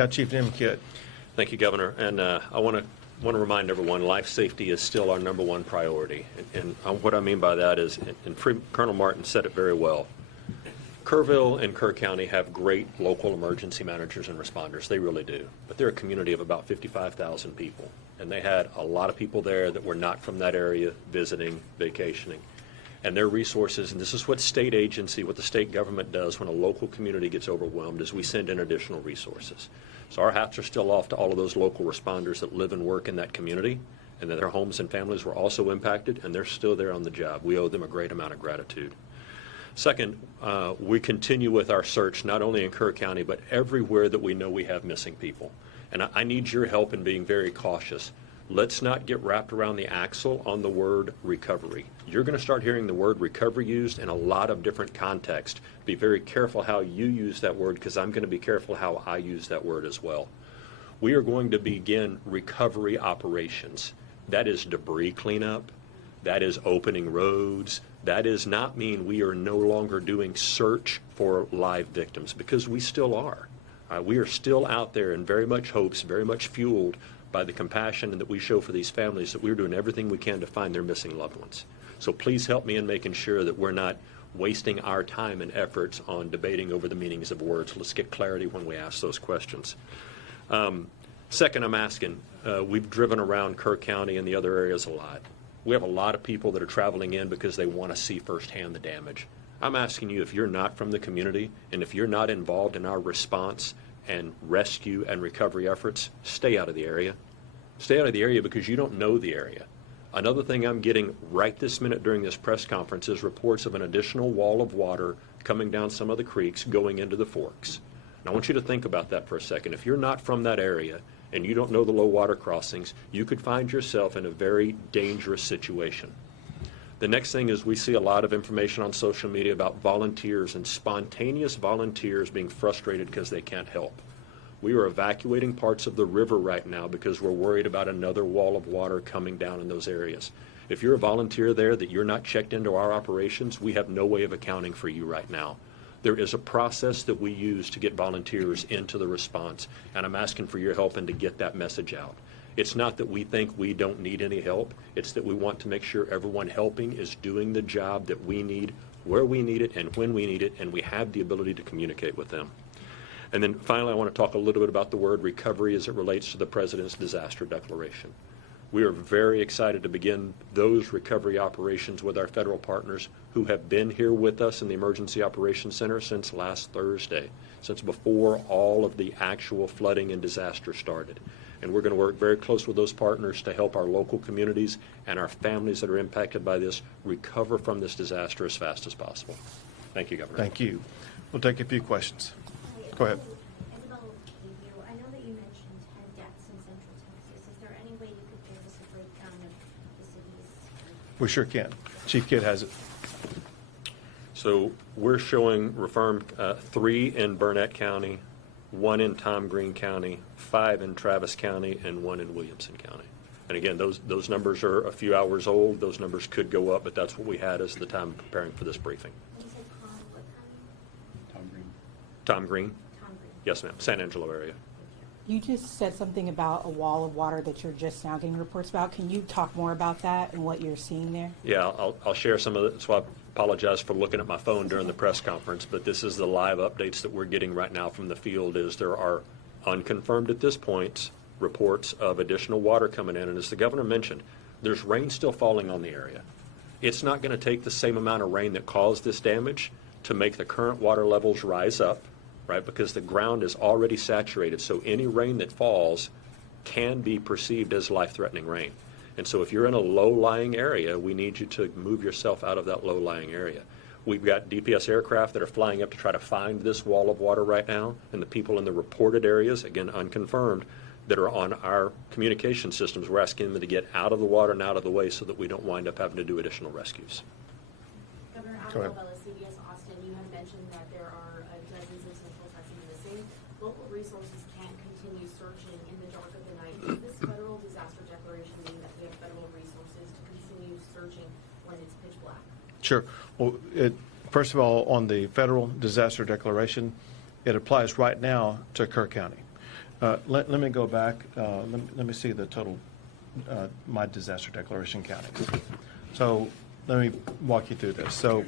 Now, Chief Nim Kidd. Thank you, Governor. And I want to remind everyone, life safety is still our #1 priority. And what I mean by that is, and Colonel Martin said it very well, Kerrville and Kerr County have great local emergency managers and responders. They really do. But they're a community of about 55,000 people. And they had a lot of people there that were not from that area visiting, vacationing. And their resources, and this is what the state government does when a local community gets overwhelmed, is we send in additional resources. So our hats are still off to all of those local responders that live and work in that community, and that their homes and families were also impacted, and they're still there on the job. We owe them a great amount of gratitude. Second, we continue with our search, not only in Kerr County, but everywhere that we know we have missing people. And I need your help in being very cautious. Let's not get wrapped around the axle on the word recovery. You're going to start hearing the word recovery used in a lot of different contexts. Be very careful how you use that word, because I'm going to be careful how I use that word as well. We are going to begin recovery operations. That is debris cleanup. That is opening roads. That does not mean we are no longer doing search for live victims, because we still are. We are still out there in very much hopes, very much fueled by the compassion that we show for these families, that we're doing everything we can to find their missing loved ones. So please help me in making sure that we're not wasting our time and efforts on debating over the meanings of words. Let's get clarity when we ask those questions. Second, I'm asking, we've driven around Kerr County and the other areas a lot. We have a lot of people that are traveling in because they want to see firsthand the damage. I'm asking you, if you're not from the community and if you're not involved in our response and rescue and recovery efforts, stay out of the area. Stay out of the area because you don't know the area. Another thing I'm getting right this minute during this press conference is reports of an additional wall of water coming down some of the creeks going into the forks. And I want you to think about that for a second. If you're not from that area and you don't know the low water crossings, you could find yourself in a very dangerous situation. The next thing is, we see a lot of information on social media about volunteers and spontaneous volunteers being frustrated because they can't help. We are evacuating parts of the river right now because we're worried about another wall of water coming down in those areas. If you're a volunteer there that you're not checked into our operations, we have no way of accounting for you right now. There is a process that we use to get volunteers into the response, and I'm asking for your help and to get that message out. It's not that we think we don't need any help. It's that we want to make sure everyone helping is doing the job that we need, where we need it, and when we need it, and we have the ability to communicate with them. And then finally, I want to talk a little bit about the word recovery as it relates to the President's disaster declaration. We are very excited to begin those recovery operations with our federal partners who have been here with us in the Emergency Operations Center since last Thursday, since before all of the actual flooding and disaster started. And we're going to work very close with those partners to help our local communities and our families that are impacted by this recover from this disaster as fast as possible. Thank you, Governor. Thank you. We'll take a few questions. Go ahead. I know that you mentioned 10 deaths in Central Texas. Is there any way you could give us a breakdown of the cities? We sure can. Chief Kidd has it. So we're showing 3 in Burnett County, 1 in Tom Green County, 5 in Travis County, and 1 in Williamson County. And again, those numbers are a few hours old. Those numbers could go up, but that's what we had as the time preparing for this briefing. You said Tom, what county? Tom Green. Tom Green? Tom Green. Yes, ma'am. San Angelo area. You just said something about a wall of water that you're just now getting reports about. Can you talk more about that and what you're seeing there? Yeah, I'll share some of it. So I apologize for looking at my phone during the press conference, but this is the live updates that we're getting right now from the field. Is there are unconfirmed at this point reports of additional water coming in. And as the governor mentioned, there's rain still falling on the area. It's not going to take the same amount of rain that caused this damage to make the current water levels rise up, right? Because the ground is already saturated. So any rain that falls can be perceived as life-threatening rain. And so if you're in a low-lying area, we need you to move yourself out of that low-lying area. We've got DPS aircraft that are flying up to try to find this wall of water right now, and the people in the reported areas, again unconfirmed, that are on our communication systems, we're asking them to get out of the water and out of the way so that we don't wind up having to do additional rescues. Governor Go ahead. Alabella, CBS Austin, you have mentioned that there are dozens of Central Texas missing. Local resources can't continue searching in the dark of the night. Does this federal disaster declaration mean that we have federal resources to continue searching when it's pitch black? Sure. Well, first of all, on the federal disaster declaration, it applies right now to Kerr County. Let me go back. Let me see the total, my disaster declaration counties. So let me walk you through this. So